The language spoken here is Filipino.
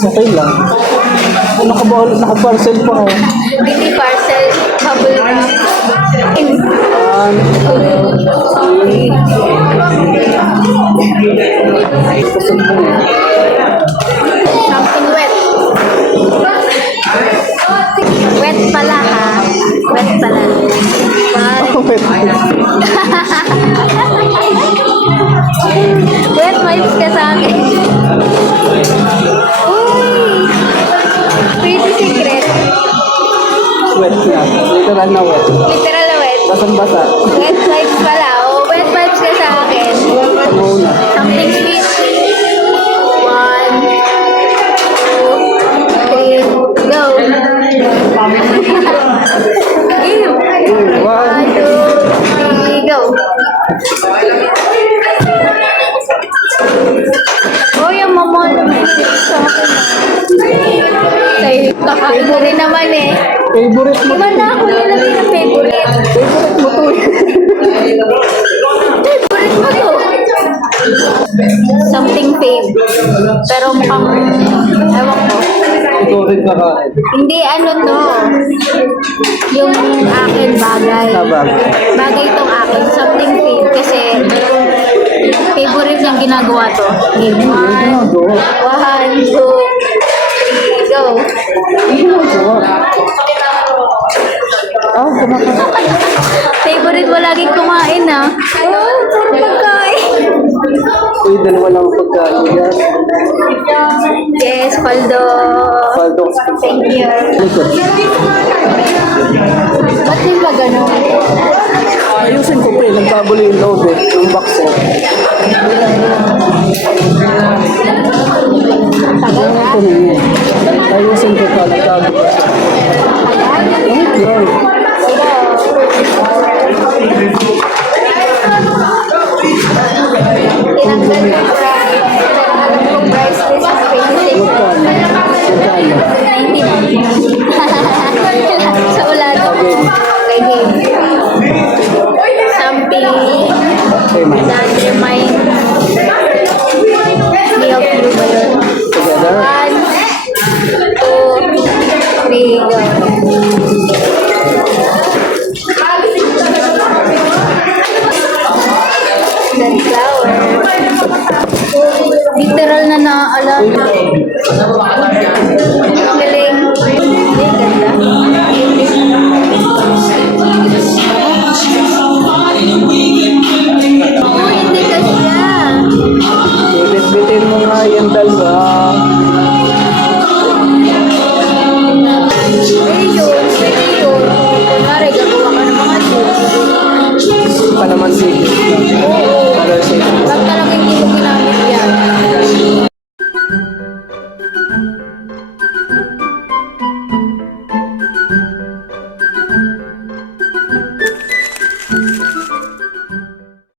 Okay lang. Naka-parcel pa ako. Hindi parcel, bubble wrap. Kusog mo eh. Something wet. Wet pala ha. Wet pala. Oh, wait. Wet vibes ka sa akin. Uy! Pretty secret. Wet na. Literal na wet. Literal na wet. Basang-basa. Wet vibes pala. Oh, wet vibes ka sa akin. Ano na? Something sweet. 1, 2, 3, go. Ew. 1, 2, 3, go. Oh, yung mamon. Sa'yo, kakain mo rin naman eh. Favorite mo. Iba na ako nilagay ng favorite. Favorite mo to eh. Favorite mo to. Something fave. Pero mukhang, ewan ko. Ito rin kakain. Hindi ano to. Yung akin bagay. Sabagay. Bagay itong akin. Something fave. Kasi favorite niyang ginagawa to. Ginagawa. 1, 2, 3, go. Ginagawa. Ah, kumakain. Favorite mo laging kumain ah. Oh, puro pagkain. Uy, dalawa lang ang pagkain yan. Yes, Paldo. Paldo. Thank you. Ba't yung ba ganun? Ayusin ko pa eh. Nagkabulo yung load eh. Yung box eh. Tagal na. Ayusin ko pa. Nagkabulo. Tagal? Ay, girl.